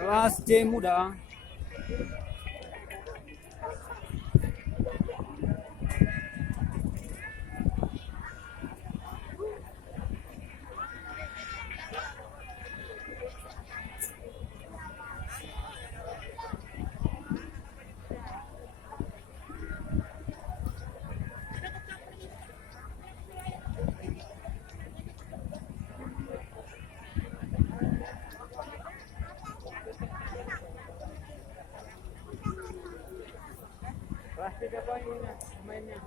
Kelas C muda. Kelas C siapa ininya pemainnya?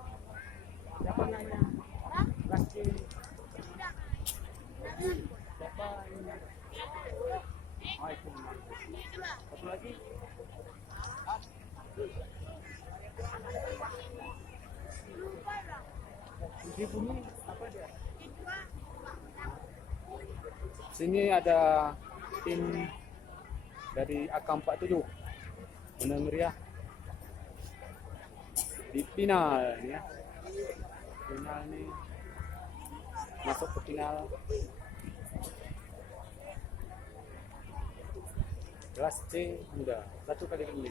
Siapa namanya? Kelas C. Siapa ininya? Oh itu. Satu lagi. Di bumi apa dia? Sini ada tim dari AK47 Bunda Meriah di final ya. Final nih masuk ke final kelas C muda 1x5.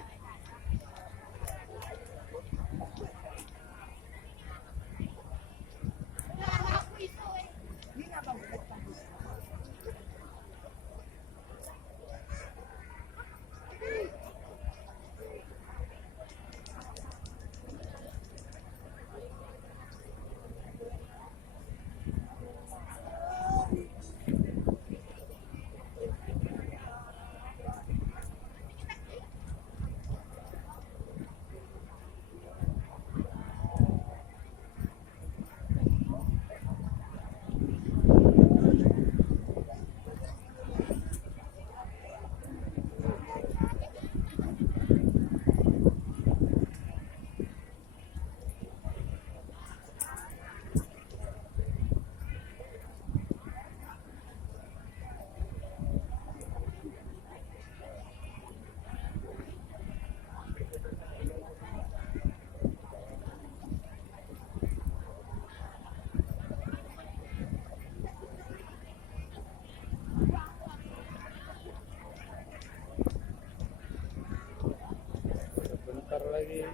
Sebentar lagi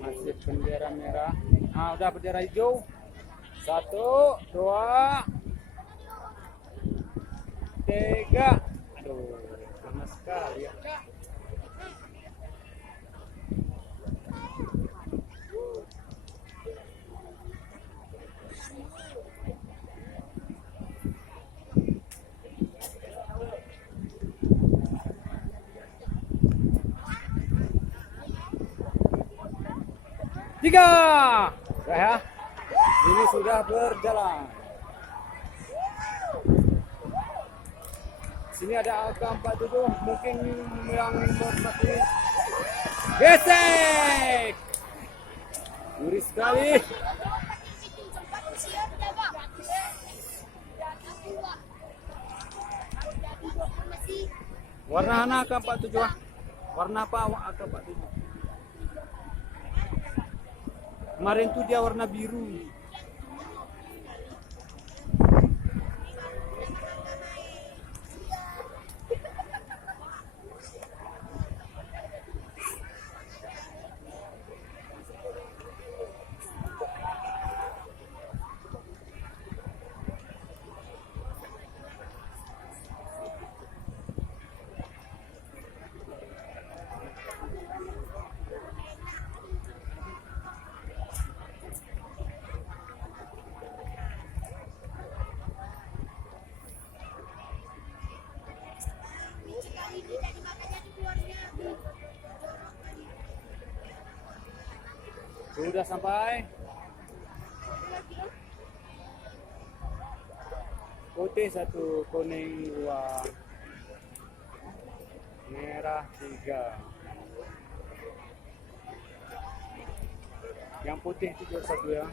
masih bendera merah. Nah udah bendera hijau. 1, 2, 3. Aduh, panas sekali ya. Tiga, ya. Ini sudah berjalan. Sini ada AK47, mungkin yang berarti gesek. Ngeri sekali. Warna mana AK47? Warna apa AK47? Kemarin tuh dia warna biru. Sudah sampai. Putih 1, kuning 2, merah 3. Yang putih itu juara 1 ya.